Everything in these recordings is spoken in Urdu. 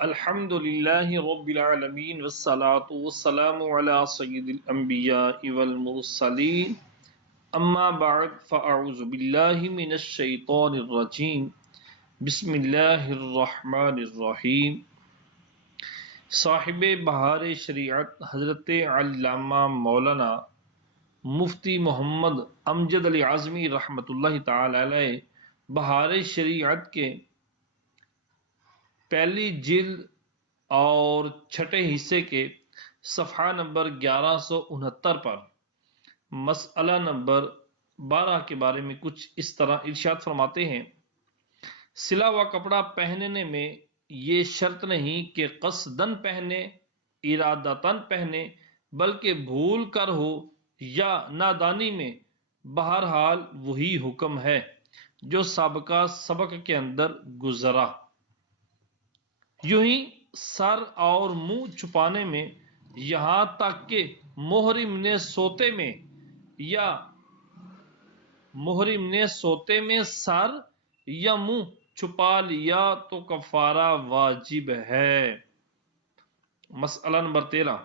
الحمد للہ رب العالمین والصلاة والسلام علی سید الانبیاء والمرسلین اما بعد فاعوذ باللہ من الشیطان الرجیم بسم اللہ الرحمن الرحیم۔ صاحب بہار شریعت حضرت علامہ مولانا مفتی محمد امجد علی اعظمی رحمۃ اللہ تعالی علیہ بہار شریعت کے پہلی جلد اور چھٹے حصے کے صفحہ نمبر 1169 پر مسئلہ نمبر 12 کے بارے میں کچھ اس طرح ارشاد فرماتے ہیں: سلا ہوا کپڑا پہننے میں یہ شرط نہیں کہ قصدن پہنے، ارادتاً پہنے، بلکہ بھول کر ہو یا نادانی میں، بہرحال وہی حکم ہے جو سابقہ سبق کے اندر گزرا۔ یوں ہی سر اور منہ چھپانے میں، یہاں تک کہ محرم نے سوتے میں سر یا منہ چھپا لیا تو کفارہ واجب ہے۔ مسئلہ نمبر 13،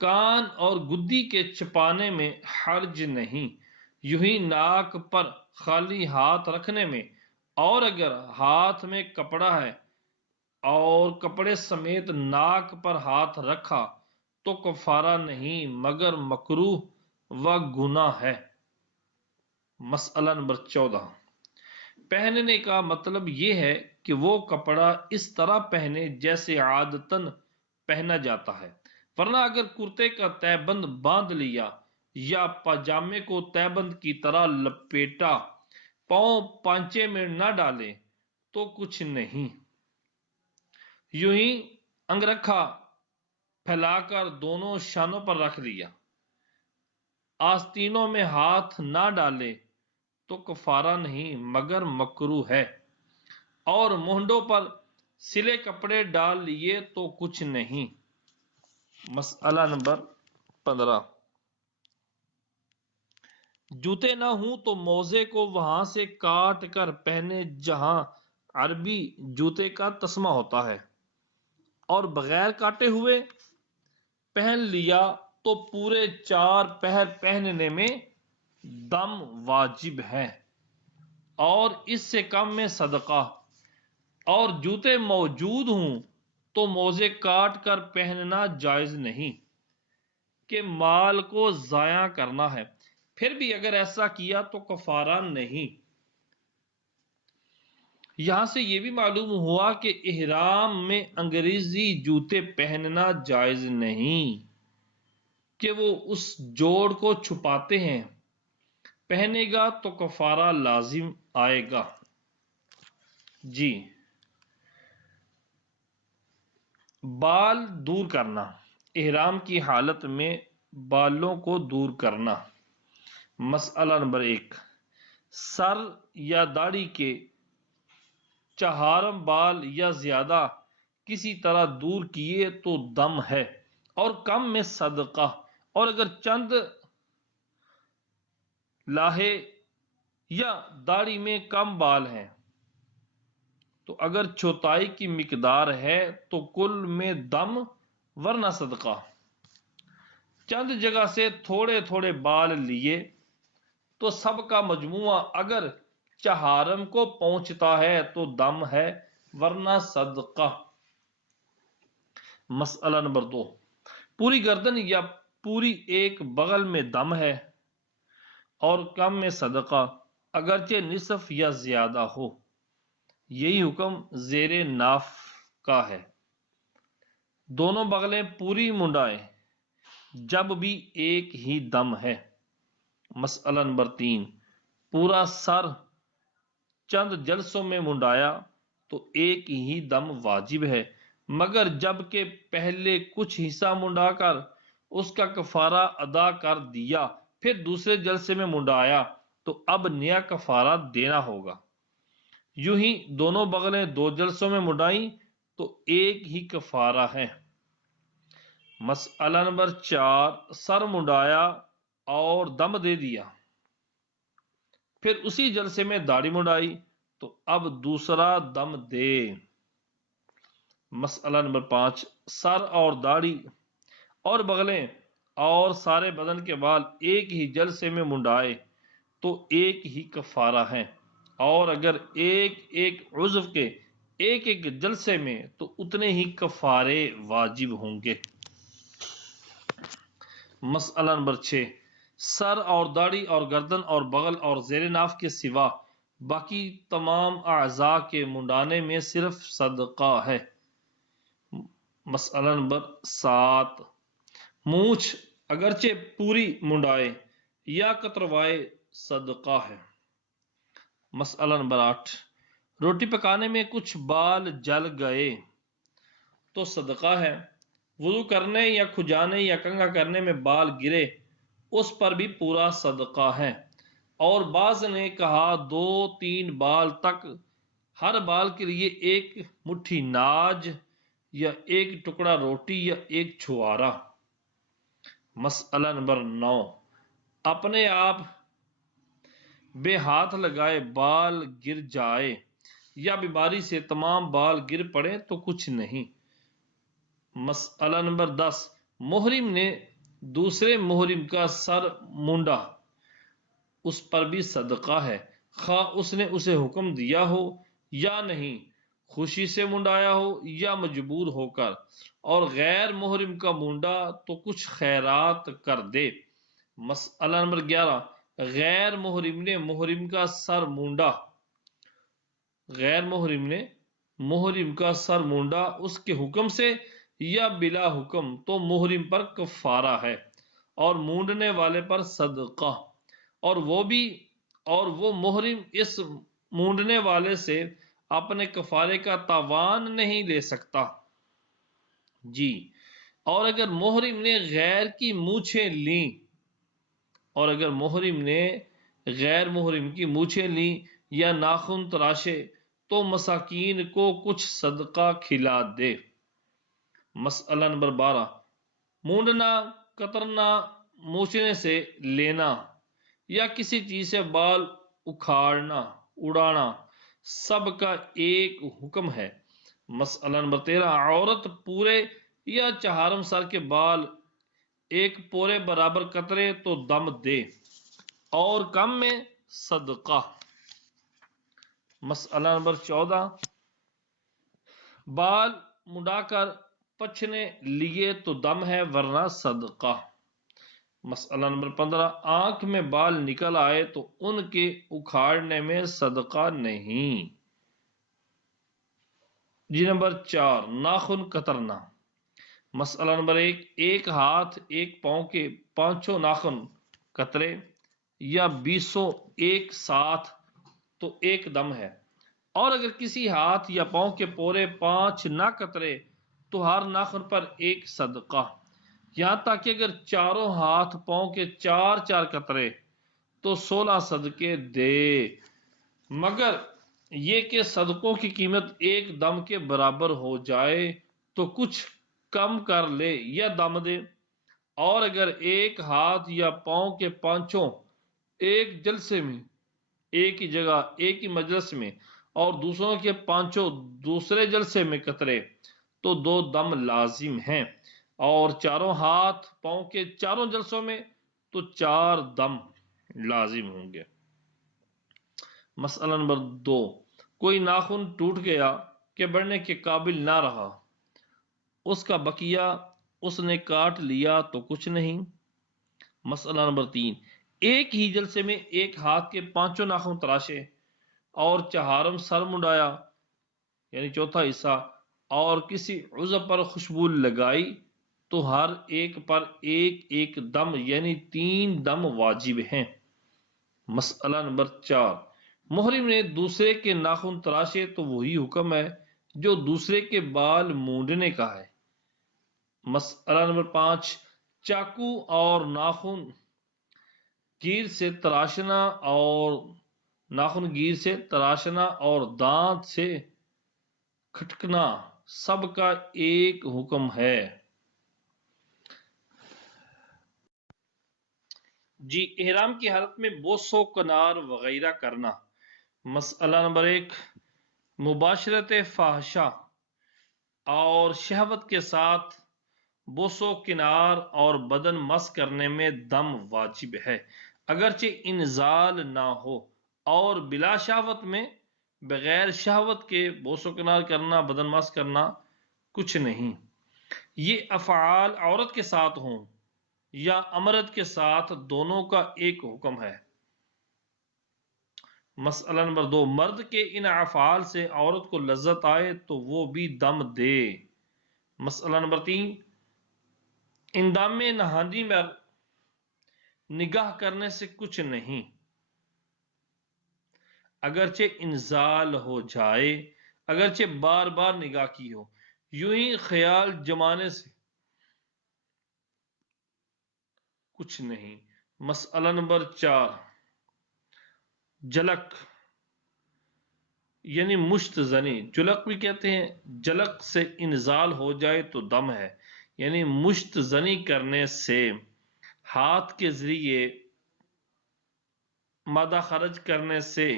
کان اور گدی کے چھپانے میں حرج نہیں، یوں ہی ناک پر خالی ہاتھ رکھنے میں، اور اگر ہاتھ میں کپڑا ہے اور کپڑے سمیت ناک پر ہاتھ رکھا تو کفارہ نہیں مگر مکروہ و گناہ ہے۔ مسئلہ نمبر 14، پہننے کا مطلب یہ ہے کہ وہ کپڑا اس طرح پہنے جیسے عادتاً پہنا جاتا ہے، ورنہ اگر کرتے کا تہبند باندھ لیا یا پاجامے کو تہبند کی طرح لپیٹا، پاؤں پانچے میں نہ ڈالے تو کچھ نہیں۔ یوں ہی انگرکھا پھیلا کر دونوں شانوں پر رکھ دیا، آستینوں میں ہاتھ نہ ڈالے تو کفارہ نہیں مگر مکروہ ہے، اور مونڈوں پر سلے کپڑے ڈال لیے تو کچھ نہیں۔ مسئلہ نمبر 15، جوتے نہ ہوں تو موزے کو وہاں سے کاٹ کر پہنے جہاں عربی جوتے کا تسمہ ہوتا ہے، اور بغیر کاٹے ہوئے پہن لیا تو پورے 4 پہر پہننے میں دم واجب ہے، اور اس سے کم میں صدقہ۔ اور جوتے موجود ہوں تو موزے کاٹ کر پہننا جائز نہیں کہ مال کو ضائع کرنا ہے، پھر بھی اگر ایسا کیا تو کفارہ نہیں۔ یہاں سے یہ بھی معلوم ہوا کہ احرام میں انگریزی جوتے پہننا جائز نہیں کہ وہ اس جوڑ کو چھپاتے ہیں، پہنے گا تو کفارہ لازم آئے گا۔ جی، بال دور کرنا، احرام کی حالت میں بالوں کو دور کرنا۔ مسئلہ نمبر 1، سر یا داڑھی کے چہارم بال یا زیادہ کسی طرح دور کیے تو دم ہے اور کم میں صدقہ، اور اگر چند لاہے یا داڑھی میں کم بال ہیں تو اگر چوتھائی کی مقدار ہے تو کل میں دم ورنہ صدقہ۔ چند جگہ سے تھوڑے تھوڑے بال لیے تو سب کا مجموعہ اگر چہارم کو پہنچتا ہے تو دم ہے ورنہ صدقہ۔ مسئلہ نمبر 2، پوری گردن یا پوری ایک بغل میں دم ہے اور کم میں صدقہ، اگرچہ نصف یا زیادہ ہو۔ یہی حکم زیر ناف کا ہے۔ دونوں بغلیں پوری منڈائیں جب بھی ایک ہی دم ہے۔ مسئلہ نمبر 3، پورا سر چند جلسوں میں منڈایا تو ایک ہی دم واجب ہے، مگر جب کہ پہلے کچھ حصہ منڈا کر اس کا کفارہ ادا کر دیا پھر دوسرے جلسے میں منڈایا تو اب نیا کفارہ دینا ہوگا۔ یوں ہی دونوں بغلیں 2 جلسوں میں منڈائیں تو ایک ہی کفارہ ہے۔ مسئلہ نمبر 4، سر منڈایا اور دم دے دیا، پھر اسی جلسے میں داڑھی منڈائی تو اب دوسرا دم دے۔ مسئلہ نمبر 5، سر اور داڑھی اور بغلیں اور سارے بدن کے بال ایک ہی جلسے میں منڈائے تو ایک ہی کفارہ ہے، اور اگر ایک ایک عضو کے ایک ایک جلسے میں تو اتنے ہی کفارے واجب ہوں گے۔ مسئلہ نمبر 6، سر اور داڑھی اور گردن اور بغل اور زیر ناف کے سوا باقی تمام اعضاء کے منڈانے میں صرف صدقہ ہے۔ مسئلہ نمبر 7، مونچھ اگرچہ پوری منڈائے یا کتروائے صدقہ ہے۔ مسئلہ نمبر 8، روٹی پکانے میں کچھ بال جل گئے تو صدقہ ہے۔ وضو کرنے یا کھجانے یا کنگھا کرنے میں بال گرے اس پر بھی پورا صدقہ ہے، اور بعض نے کہا 2-3 بال تک، ہر بال کے لیے ایک مٹھی ناج یا ایک ٹکڑا روٹی یا ایک چھوارا۔ مسئلہ نمبر 9، اپنے آپ بے ہاتھ لگائے بال گر جائے یا بیماری سے تمام بال گر پڑے تو کچھ نہیں۔ مسئلہ نمبر 10، محرم نے دوسرے محرم کا سر مونڈا، اس پر بھی صدقہ ہے، خواہ اس نے اسے حکم دیا ہو یا نہیں، خوشی سے منڈایا ہو یا مجبور ہو کر، اور غیر محرم کا مونڈا تو کچھ خیرات کر دے۔ مسئلہ نمبر 11، غیر محرم نے محرم کا سر مونڈا، غیر محرم نے محرم کا سر مونڈا اس کے حکم سے یا بلا حکم تو محرم پر کفارہ ہے اور مونڈنے والے پر صدقہ، اور وہ محرم اس مونڈنے والے سے اپنے کفارے کا تاوان نہیں لے سکتا۔ جی، اور اگر محرم نے غیر کی مونچھیں لیں، اور اگر محرم نے غیر محرم کی مونچھیں لیں یا ناخن تراشے تو مساکین کو کچھ صدقہ کھلا دے۔ مسئلہ نمبر 12، مونڈنا، کترنا، مونچھنے سے لینا یا کسی چیز سے بال اکھاڑنا، اڑانا، سب کا ایک حکم ہے۔ مسئلہ نمبر 13، عورت پورے یا چہارم سر کے بال ایک پورے برابر کترے تو دم دے، اور کم میں صدقہ۔ مسئلہ نمبر 14، بال منڈا کر پچھنے لیے تو دم ہے ورنہ صدقہ۔ مسئلہ نمبر 15، آنکھ میں بال نکل آئے تو ان کے اکھاڑنے میں صدقہ نہیں۔ جی نمبر 4، ناخن کترنا۔ مسئلہ نمبر 1، ایک ہاتھ ایک پاؤں کے 5 ناخن کترے یا 20 ایک ساتھ تو ایک دم ہے، اور اگر کسی ہاتھ یا پاؤں کے پورے 5 نہ کترے تو ہر ناخن پر ایک صدقہ، یہاں تک کہ اگر چاروں ہاتھ پاؤں کے 4 کترے تو 16 صدقے دے، مگر یہ کہ صدقوں کی قیمت ایک دم کے برابر ہو جائے تو کچھ کم کر لے یا دم دے، اور اگر ایک ہاتھ یا پاؤں کے 5 ایک جلسے میں، ایک ہی جگہ، ایک ہی مجلس میں، اور دوسروں کے 5 دوسرے جلسے میں کترے تو 2 دم لازم ہیں، اور چاروں ہاتھ پاؤں کے 4 جلسوں میں تو 4 دم لازم ہوں گے۔ مسئلہ نمبر 2، کوئی ناخن ٹوٹ گیا کہ بڑھنے کے قابل نہ رہا، اس کا بقیہ اس نے کاٹ لیا تو کچھ نہیں۔ مسئلہ نمبر 3، ایک ہی جلسے میں ایک ہاتھ کے 5 ناخن تراشے اور چہارم سر منڈایا یعنی چوتھا حصہ، اور کسی عضو پر خوشبو لگائی تو ہر ایک پر ایک ایک دم یعنی 3 دم واجب ہیں۔ مسئلہ نمبر 4، محرم نے دوسرے کے ناخن تراشے تو وہی حکم ہے جو دوسرے کے بال مونڈنے کا ہے۔ مسئلہ نمبر 5، چاقو اور ناخن گیر سے تراشنا اور دانت سے کھٹکنا سب کا ایک حکم ہے۔ جی، احرام کی حالت میں بوس و کنار وغیرہ کرنا۔ مسئلہ نمبر 1، مباشرت فاحشہ اور شہوت کے ساتھ بوس و کنار اور بدن مس کرنے میں دم واجب ہے، اگرچہ انزال نہ ہو، اور بلا شہوت میں بغیر شہوت کے بوس و کنار کرنا، بدن مس کرنا کچھ نہیں۔ یہ افعال عورت کے ساتھ ہوں یا امرد کے ساتھ، دونوں کا ایک حکم ہے۔ مسئلہ نمبر 2، مرد کے ان افعال سے عورت کو لذت آئے تو وہ بھی دم دے۔ مسئلہ نمبر 3، اندام نہانی میں نگاہ کرنے سے کچھ نہیں، اگرچہ انزال ہو جائے، اگرچہ بار بار نگاہ کی ہو، یوں ہی خیال جمانے سے کچھ نہیں۔ مسئلہ نمبر 4، جلک یعنی مشت زنی، جلک بھی کہتے ہیں، جلک سے انزال ہو جائے تو دم ہے، یعنی مشت زنی کرنے سے ہاتھ کے ذریعے مادہ خرج کرنے سے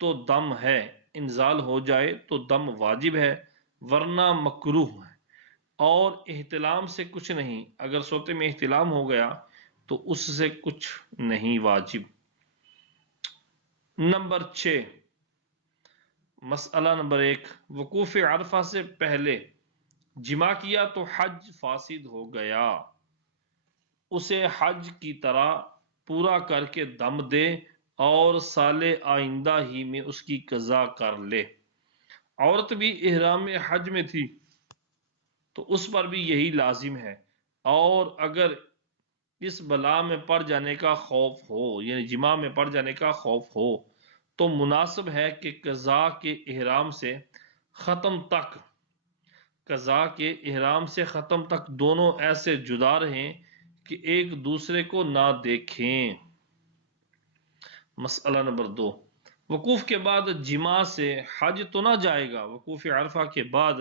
تو دم ہے، انزال ہو جائے تو دم واجب ہے ورنہ مکروہ ہے، اور احتلام سے کچھ نہیں، اگر سوتے میں احتلام ہو گیا تو اس سے کچھ نہیں واجب۔ نمبر 6، مسئلہ نمبر 1، وقوف عرفہ سے پہلے جمع کیا تو حج فاسد ہو گیا، اسے حج کی طرح پورا کر کے دم دے اور سال آئندہ ہی میں اس کی قضا کر لے۔ عورت بھی احرام حج میں تھی تو اس پر بھی یہی لازم ہے، اور اگر اس بلا میں پڑ جانے کا خوف ہو، یعنی جماع میں پڑ جانے کا خوف ہو، تو مناسب ہے کہ قضاء کے احرام سے ختم تک دونوں ایسے جدا رہیں کہ ایک دوسرے کو نہ دیکھیں۔ مسئلہ نمبر 2، وقوف کے بعد جماع سے حج تو نہ جائے گا، وقوف عرفہ کے بعد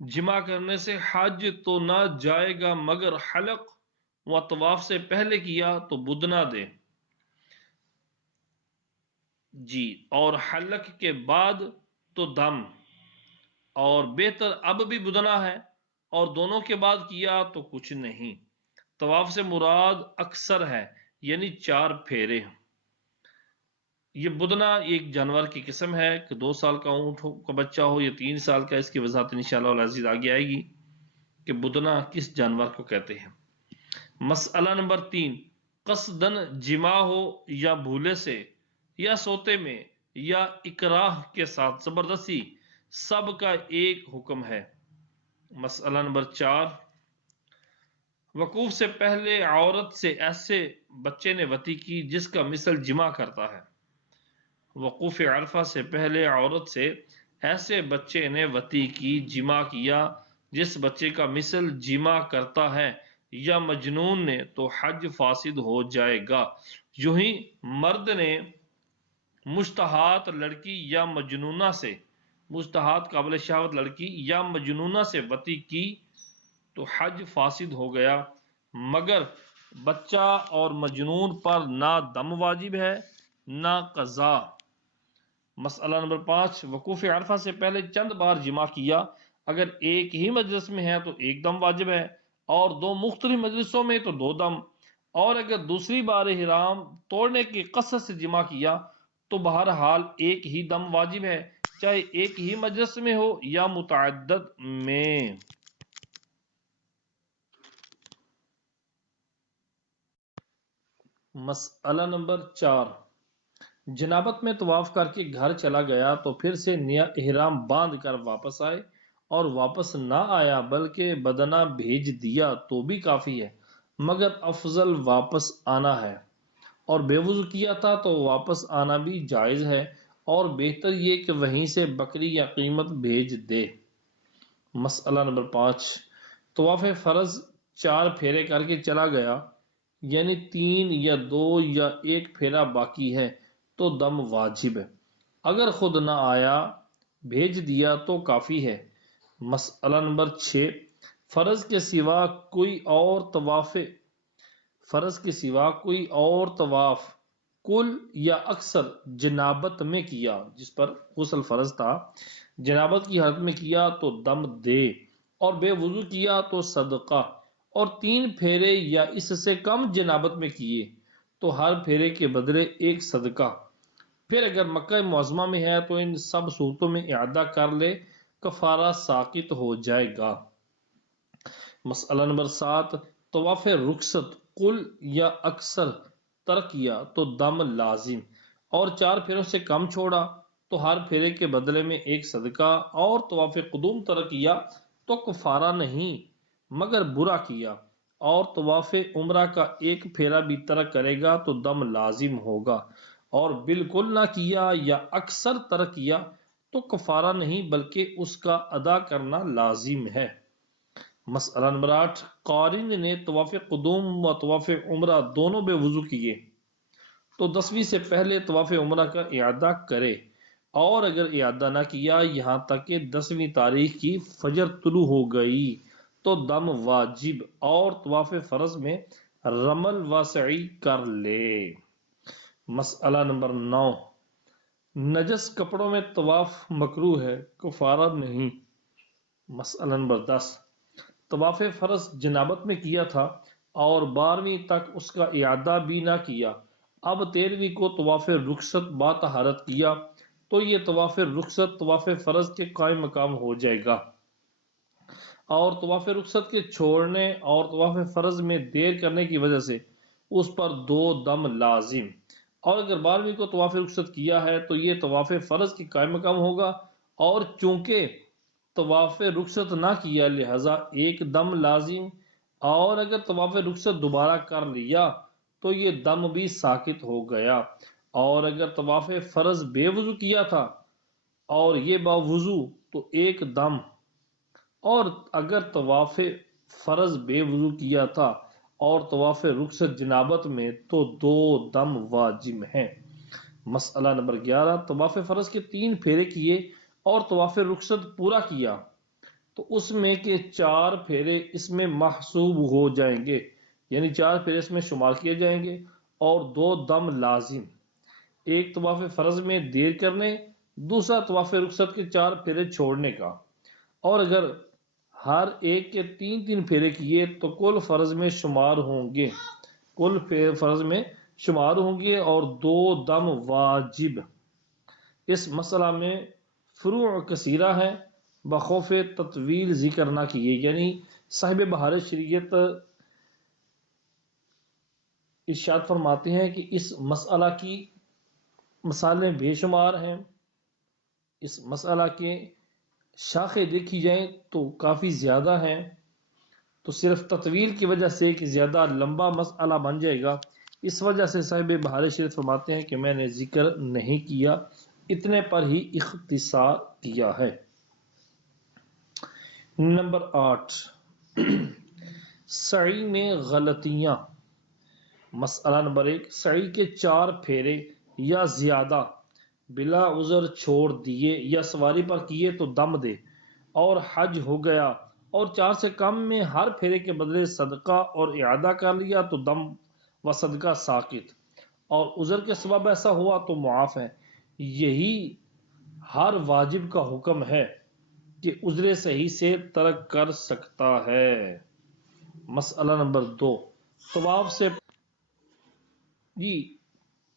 جماع کرنے سے حج تو نہ جائے گا، مگر حلق و طواف سے پہلے کیا تو بدنا دے جی، اور حلق کے بعد تو دم، اور بہتر اب بھی بدنا ہے، اور دونوں کے بعد کیا تو کچھ نہیں۔ طواف سے مراد اکثر ہے، یعنی 4 پھیرے۔ یہ بدنا ایک جانور کی قسم ہے کہ 2 سال کا اونٹ کا بچہ ہو یا 3 سال کا، اس کی وضاحت انشاءاللہ العزیز آگے آئے گی کہ بدنا کس جانور کو کہتے ہیں۔ مسئلہ نمبر 3، قصدن جماع ہو یا بھولے سے یا سوتے میں یا اکراہ کے ساتھ زبردستی، سب کا ایک حکم ہے۔ مسئلہ نمبر 4، وقوف سے پہلے عورت سے ایسے بچے نے وطی کی جس کا مثل جماع کرتا ہے، وقوف عرفہ سے پہلے عورت سے ایسے بچے نے وطی کی، جماع کیا جس بچے کا مثل جماع کرتا ہے، یا مجنون نے، تو حج فاسد ہو جائے گا۔ یوں ہی مرد نے مشتہات لڑکی یا مجنونہ سے، مشتہات قابل شہوت لڑکی یا مجنونہ سے وطی کی تو حج فاسد ہو گیا، مگر بچہ اور مجنون پر نہ دم واجب ہے نہ قضا۔ مسئلہ نمبر 5، وقوف عرفہ سے پہلے چند بار جماع کیا، اگر ایک ہی مجلس میں ہے تو 1 دم واجب ہے، اور 2 مختلف مجلسوں میں تو 2 دم، اور اگر دوسری بار احرام توڑنے کی قصد سے جماع کیا تو بہرحال 1 ہی دم واجب ہے، چاہے ایک ہی مجلس میں ہو یا متعدد میں۔ مسئلہ نمبر 4، جنابت میں طواف کر کے گھر چلا گیا تو پھر سے نیا احرام باندھ کر واپس آئے، اور واپس نہ آیا بلکہ بدنہ بھیج دیا تو بھی کافی ہے، مگر افضل واپس آنا ہے، اور بے وضو کیا تھا تو واپس آنا بھی جائز ہے، اور بہتر یہ کہ وہیں سے بکری یا قیمت بھیج دے۔ مسئلہ نمبر 5، طواف فرض 4 پھیرے کر کے چلا گیا، یعنی 3 یا 2 یا 1 پھیرا باقی ہے تو دم واجب ہے، اگر خود نہ آیا بھیج دیا تو کافی ہے۔ مسئلہ نمبر 6، فرض کے سوا کوئی اور طواف کل یا اکثر جنابت میں کیا، جس پر غسل فرض تھا، جنابت کی حالت میں کیا تو دم دے، اور بے وضو کیا تو صدقہ، اور 3 پھیرے یا اس سے کم جنابت میں کیے تو ہر پھیرے کے بدلے ایک صدقہ۔ پھر اگر مکہ معظمہ میں ہے تو ان سب صورتوں میں اعادہ کر لے، کفارہ ساقط ہو جائے گا۔ مسئلہ نمبر 7، طواف رخصت کل یا اکثر ترک کیا تو دم لازم، اور 4 پھیروں سے کم چھوڑا تو ہر پھیرے کے بدلے میں ایک صدقہ، اور طواف قدوم ترک کیا تو کفارہ نہیں مگر برا کیا، اور طواف عمرہ کا ایک پھیرا بھی ترک کرے گا تو دم لازم ہوگا، اور بالکل نہ کیا یا اکثر ترک کیا تو کفارہ نہیں بلکہ اس کا ادا کرنا لازم ہے۔ مسئلہ نمبر 8، قارن نے طواف قدوم و طواف عمرہ دونوں بے وضو کیے تو 10ویں سے پہلے طواف عمرہ کا اعادہ کرے، اور اگر اعادہ نہ کیا یہاں تک کہ 10ویں تاریخ کی فجر طلوع ہو گئی تو دم واجب، اور طواف فرض میں رمل و سعی کر لے۔ مسئلہ نمبر 9، نجس کپڑوں میں طواف مکروہ ہے، کفارہ نہیں۔ مسئلہ نمبر 10، طواف فرض جنابت میں کیا تھا اور 12ویں تک اس کا اعادہ بھی نہ کیا، اب 13ویں کو طواف رخصت با طہارت کیا تو یہ طواف رخصت طواف فرض کے قائم مقام ہو جائے گا، اور طواف رخصت کے چھوڑنے اور طواف فرض میں دیر کرنے کی وجہ سے اس پر 2 دم لازم، اور اگر 12ویں کو طواف رخصت کیا ہے تو یہ طواف فرض کے قائم مقام ہوگا، اور چونکہ طواف رخصت نہ کیا لہذا 1 دم لازم، اور اگر طواف رخصت دوبارہ کر لیا تو یہ دم بھی ساقط ہو گیا، اور اگر طواف فرض بے وضو کیا تھا اور یہ باوضو تو 1 دم، اور اگر طواف فرض بے وضو کیا تھا اور طواف رخصت جنابت میں تو 2 دم واجب ہیں۔ مسئلہ نمبر 11، طواف فرض کے 3 پھیرے کیے اور طواف رخصت پورا کیا تو اس میں کے 4 پھیرے اس میں محسوب ہو جائیں گے، یعنی 4 پھیرے اس میں شمار کیے جائیں گے، اور 2 دم لازم، ایک طواف فرض میں دیر کرنے، دوسرا طواف رخصت کے 4 پھیرے چھوڑنے کا، اور اگر ہر ایک کے 3 پھیرے کیے تو کل فرض میں شمار ہوں گے، کل فرض میں شمار ہوں گے، اور 2 دم واجب۔ اس مسئلہ میں فروع کثیرہ ہے، بخوف تطویل ذکر نہ کیے، یعنی صاحب بہار شریعت ارشاد فرماتے ہیں کہ اس مسئلہ کی مسائل بے شمار ہیں، اس مسئلہ کے شاخیں دیکھی جائیں تو کافی زیادہ ہیں، تو صرف تطویل کی وجہ سے کہ زیادہ لمبا مسئلہ بن جائے گا، اس وجہ سے صاحب بہار شریعت فرماتے ہیں کہ میں نے ذکر نہیں کیا، اتنے پر ہی اختصار کیا ہے۔ نمبر 8، سعی میں غلطیاں۔ مسئلہ نمبر 1، سعی کے 4 پھیرے یا زیادہ بلا عذر چھوڑ دیے یا سواری پر کیے تو دم دے، اور حج ہو گیا اور 4 سے کم میں ہر پھیرے کے بدلے صدقہ اور اعادہ کر لیا تو دم و صدقہ ساقط، اور عذر کے سبب ایسا ہوا تو معاف ہے۔ یہی ہر واجب کا حکم ہے کہ عذر صحیح سے ترک کر سکتا ہے۔ مسئلہ نمبر 2،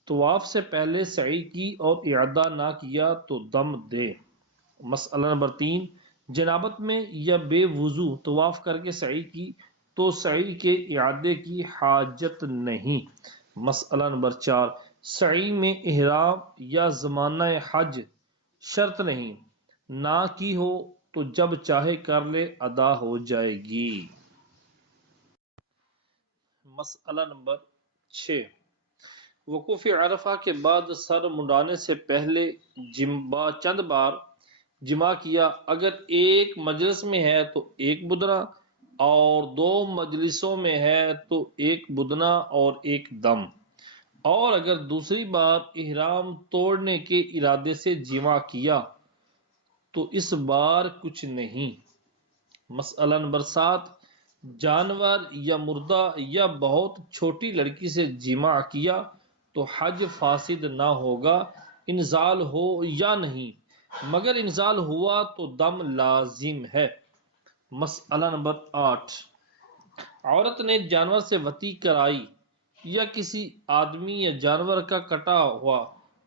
طواف سے پہلے سعی کی اور اعادہ نہ کیا تو دم دے۔ مسئلہ نمبر 3، جنابت میں یا بے وضو طواف کر کے سعی کی تو سعی کے اعادے کی حاجت نہیں۔ مسئلہ نمبر 4، سعی میں احرام یا زمانہ حج شرط نہیں، نہ کی ہو تو جب چاہے کر لے ادا ہو جائے گی۔ مسئلہ نمبر 6، وقوف عرفہ کے بعد سر منڈانے سے پہلے چند بار جماع کیا، اگر ایک مجلس میں ہے تو 1 بدنہ، اور 2 مجلسوں میں ہے تو 1 بدنہ اور 1 دم، اور اگر دوسری بار احرام توڑنے کے ارادے سے جماع کیا تو اس بار کچھ نہیں۔ مسئلہ نمبر 7، جانور یا مردہ یا بہت چھوٹی لڑکی سے جماع کیا تو حج فاسد نہ ہوگا، انزال ہو یا نہیں، مگر انزال ہوا تو دم لازم ہے۔ مسئلہ نمبر 8، عورت نے جانور سے وطی کرائی یا کسی آدمی یا جانور کا کٹا ہوا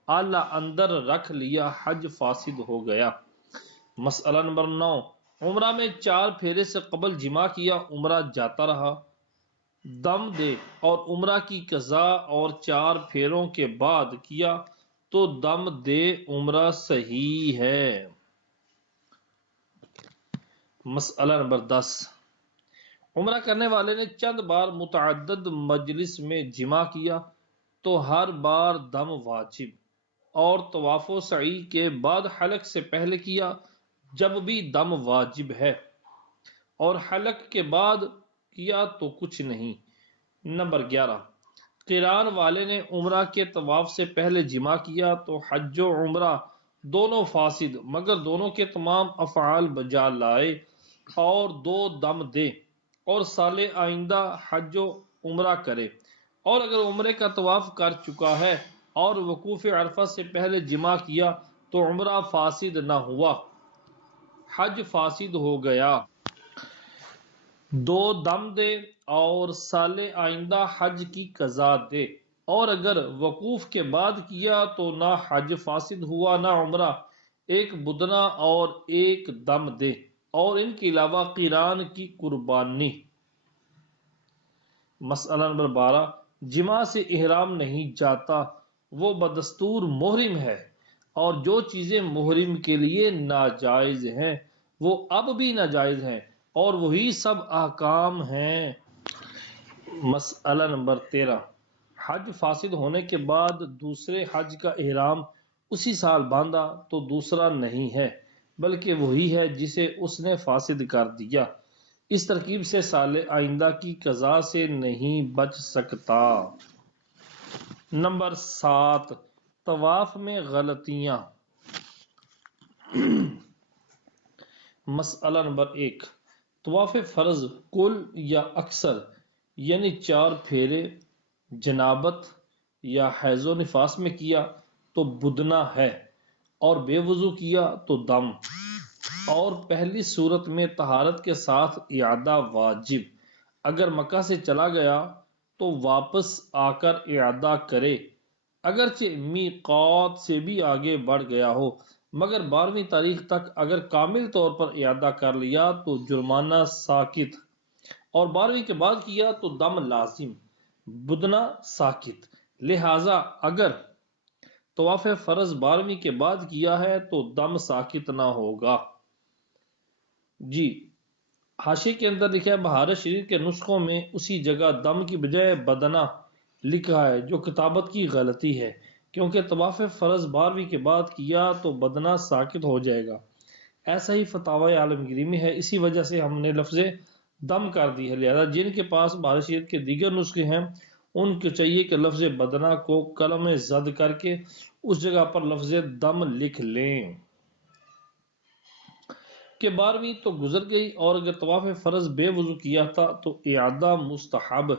آلہ اندر رکھ لیا، حج فاسد ہو گیا۔ مسئلہ نمبر 9، عمرہ میں 4 پھیرے سے قبل جمع کیا، عمرہ جاتا رہا، دم دے اور عمرہ کی قضا، اور 4 پھیروں کے بعد کیا تو دم دے، عمرہ صحیح ہے۔ مسئلہ نمبر 10، عمرہ کرنے والے نے چند بار متعدد مجلس میں جمع کیا تو ہر بار دم واجب، اور طواف و سعی کے بعد حلق سے پہلے کیا جب بھی دم واجب ہے، اور حلق کے بعد کیا تو کچھ نہیں۔ نمبر 11، قران والے نے عمرہ کے طواف سے پہلے جمع کیا تو حج و عمرہ دونوں فاسد، مگر دونوں کے تمام افعال بجا لائے اور 2 دم دے، اور سال آئندہ حج و عمرہ کرے۔ اور اگر عمرے کا طواف کر چکا ہے اور وقوف عرفہ سے پہلے جمع کیا تو عمرہ فاسد نہ ہوا، حج فاسد ہو گیا۔ 2 دم دے اور سال آئندہ حج کی قضا دے، اور اگر وقوف کے بعد کیا تو نہ حج فاسد ہوا نہ عمرہ، 1 بدنہ اور 1 دم دے، اور ان کے علاوہ قران کی قربانی۔ مسئلہ نمبر 12، جمع سے احرام نہیں جاتا، وہ بدستور محرم ہے، اور جو چیزیں محرم کے لیے ناجائز ہیں وہ اب بھی ناجائز ہیں، اور وہی سب احکام ہیں۔ مسئلہ نمبر 13، حج فاسد ہونے کے بعد دوسرے حج کا احرام اسی سال باندھا تو دوسرا نہیں ہے بلکہ وہی ہے جسے اس نے فاسد کر دیا، اس ترکیب سے سال آئندہ کی قضا سے نہیں بچ سکتا۔ نمبر 7، طواف میں غلطیاں۔ مسئلہ نمبر 1، طواف فرض کل یا اکثر یعنی 4 پھیرے جنابت یا حیض و نفاس میں کیا تو بدنہ ہے، اور بے وضو کیا تو دم، اور پہلی صورت میں طہارت کے ساتھ اعادہ واجب، اگر مکہ سے چلا گیا تو واپس آ کر اعادہ کرے، اگرچہ میقات سے بھی آگے بڑھ گیا ہو، مگر 12ویں تاریخ تک اگر کامل طور پر اعادہ کر لیا تو جرمانہ ساقط، اور 12ویں کے بعد کیا تو دم لازم، بدنہ ساقط۔ لہذا اگر طواف فرض 12ویں کے بعد کیا ہے تو دم ساقط نہ ہوگا۔ جی حاشے کے اندر لکھا ہے بہارت شریف کے نسخوں میں اسی جگہ دم کی بجائے بدنہ لکھا ہے، جو کتابت کی غلطی ہے، کیونکہ طواف فرض 12ویں کے بعد کیا تو بدنہ ساقط ہو جائے گا۔ ایسا ہی فتاوی عالمگیری میں ہے، اسی وجہ سے ہم نے لفظ دم کر دی ہے۔ لہذا جن کے پاس بہارت شریف کے دیگر نسخے ہیں ان کو چاہیے کہ لفظ بدنہ کو قلم زد کر کے اس جگہ پر لفظ دم لکھ لیں کہ 12ویں تو گزر گئی، اور اگر طواف فرض بے وضو کیا تھا تو اعادہ مستحب،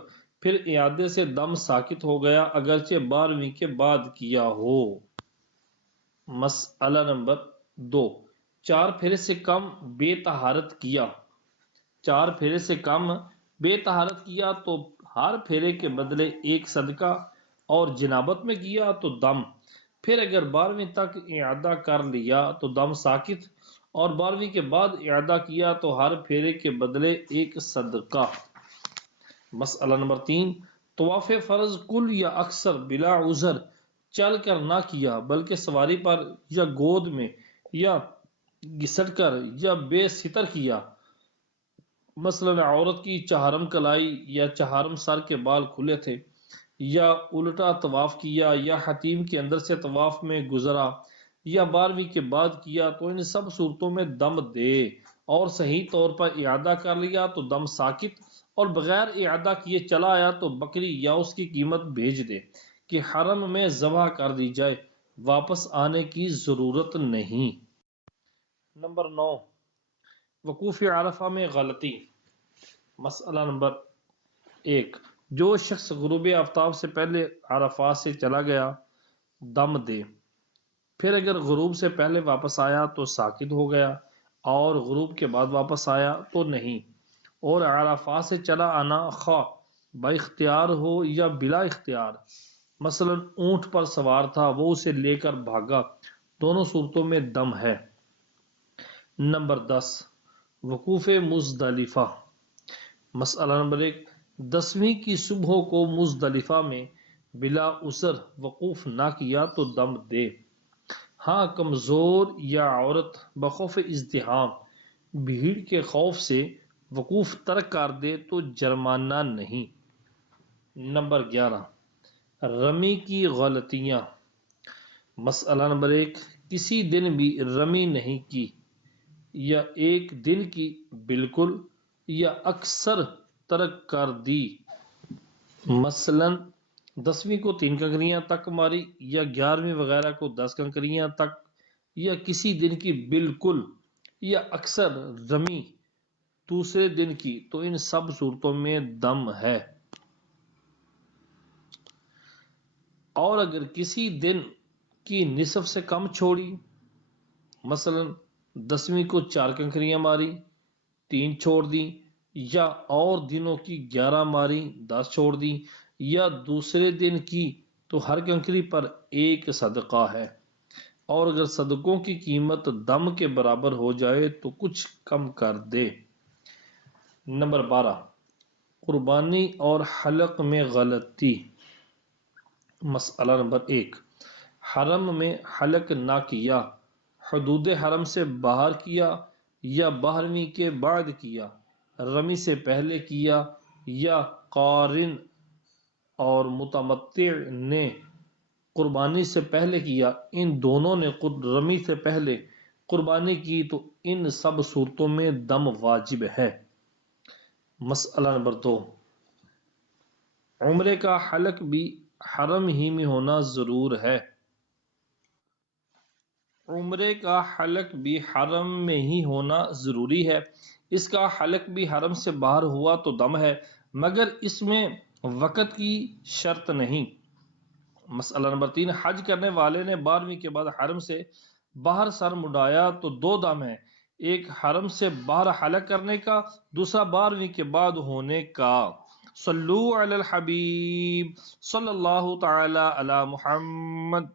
پھر اعادے سے دم ساقط ہو گیا اگرچہ 12ویں کے بعد کیا ہو۔ مسئلہ نمبر 2، 4 پھیرے سے کم بے طہارت کیا۔ 4 پھیرے سے کم بے طہارت کیا تو ہر پھیرے کے بدلے 1 صدقہ، اور جنابت میں کیا تو دم، پھر اگر 12ویں تک اعادہ کر لیا تو دم ساقط، اور 12ویں کے بعد اعادہ کیا تو ہر پھیرے کے بدلے 1 صدقہ۔ مسئلہ نمبر 3، طواف فرض کل یا اکثر بلا عذر چل کر نہ کیا بلکہ سواری پر یا گود میں یا گھسٹ کر یا بے ستر کیا، مثلا عورت کی چہارم کلائی یا چہارم سر کے بال کھلے تھے، یا الٹا طواف کیا، یا حتیم کے اندر سے طواف میں گزرا، یا 12ویں کے بعد کیا، تو ان سب صورتوں میں دم دے، اور صحیح طور پر اعادہ کر لیا تو دم ساقط، اور بغیر اعادہ کیے چلا آیا تو بکری یا اس کی قیمت بھیج دے کہ حرم میں ذبح کر دی جائے، واپس آنے کی ضرورت نہیں۔ نمبر 9، وقوف عرفہ میں غلطی۔ مسئلہ نمبر 1، جو شخص غروب آفتاب سے پہلے عرفات سے چلا گیا دم دے، پھر اگر غروب سے پہلے واپس آیا تو ساکت ہو گیا، اور غروب کے بعد واپس آیا تو نہیں۔ اور عرفات سے چلا آنا خواہ با اختیار ہو یا بلا اختیار، مثلا اونٹ پر سوار تھا، وہ اسے لے کر بھاگا، دونوں صورتوں میں دم ہے۔ نمبر 10، وقوف مزدلفہ۔ مسئلہ نمبر 1، 10ویں کی صبح کو مزدلفہ میں بلا عذر وقوف نہ کیا تو دم دے۔ ہاں کمزور یا عورت بخوف ازدحام، بھیڑ کے خوف سے وقوف ترک کر دے تو جرمانہ نہیں۔ نمبر 11، رمی کی غلطیاں۔ مسئلہ نمبر 1، کسی دن بھی رمی نہیں کی، یا ایک دن کی بالکل یا اکثر ترک کر دی، مثلا 10ویں کو 3 کنکریاں تک ماری، یا 11ویں وغیرہ کو 10 کنکریاں تک، یا کسی دن کی بالکل یا اکثر رمی دوسرے دن کی، تو ان سب صورتوں میں دم ہے۔ اور اگر کسی دن کی نصف سے کم چھوڑی، مثلا 10ویں کو 4 کنکریاں ماری، 3 چھوڑ دی، یا اور دنوں کی 11 ماری، 10 چھوڑ دی، یا دوسرے دن کی، تو ہر کنکری پر 1 صدقہ ہے۔ اور اگر صدقوں کی قیمت دم کے برابر ہو جائے تو کچھ کم کر دے۔ نمبر 12، قربانی اور حلق میں غلطی۔ مسئلہ نمبر 1، حرم میں حلق نہ کیا، حدود حرم سے باہر کیا یا 12ویں کے بعد کیا، رمی سے پہلے کیا، یا قارن اور متمتع نے قربانی سے پہلے کیا، ان دونوں نے رمی سے پہلے قربانی کی، تو ان سب صورتوں میں دم واجب ہے۔ مسئلہ نمبر 2، عمرے کا حلق بھی حرم ہی میں ہونا ضرور ہے۔ عمرے کا حلق بھی حرم میں ہی ہونا ضروری ہے۔ اس کا حلق بھی حرم سے باہر ہوا تو دم ہے، مگر اس میں وقت کی شرط نہیں۔ مسئلہ نمبر 3، حج کرنے والے نے 12ویں کے بعد حرم سے باہر سر مڈایا تو 2 دم ہے، ایک حرم سے باہر حلق کرنے کا، دوسرا 12ویں کے بعد ہونے کا۔ صلو علی الحبیب صلی اللہ تعالی علی محمد۔